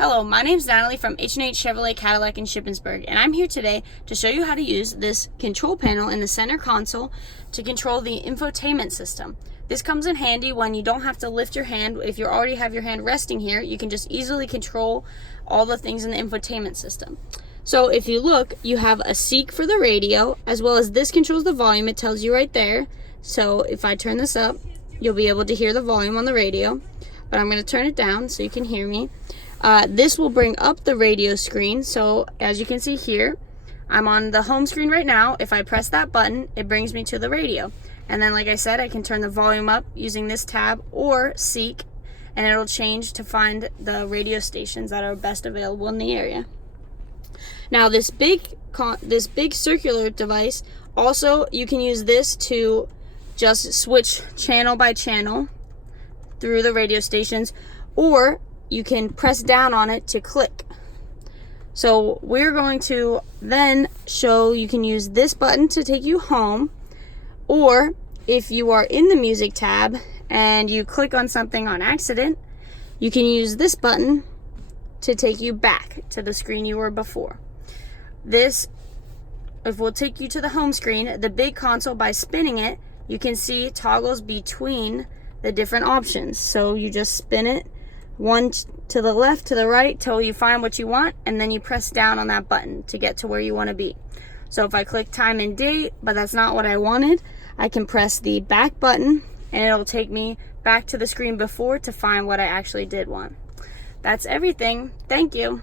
Hello, my name is Natalie from H&H Chevrolet Cadillac in Shippensburg, and I'm here today to show you how to use this control panel in the center console to control the infotainment system. This comes in handy when you don't have to lift your hand. If you already have your hand resting here, you can just easily control all the things in the infotainment system. So if you look, you have a seek for the radio, as well as this controls the volume. It tells you right there. So if I turn this up, you'll be able to hear the volume on the radio, but I'm going to turn it down so you can hear me. This will bring up the radio screen. So as you can see here, I'm on the home screen right now. If I press that button, it brings me to the radio. And then, like I said, I can turn the volume up using this tab or seek, and it'll change to find the radio stations that are best available in the area. Now this big circular device, also you can use this to just switch channel by channel through the radio stations, or you can press down on it to click. So we're going to then show you can use this button to take you home, or if you are in the music tab and you click on something on accident, you can use this button to take you back to the screen you were before. This will take you to the home screen. The big console, by spinning it, you can see toggles between the different options. So you just spin it one to the left, to the right, till you find what you want, and then you press down on that button to get to where you want to be. So if I click time and date, but that's not what I wanted, I can press the back button and it'll take me back to the screen before to find what I actually did want. That's everything. Thank you.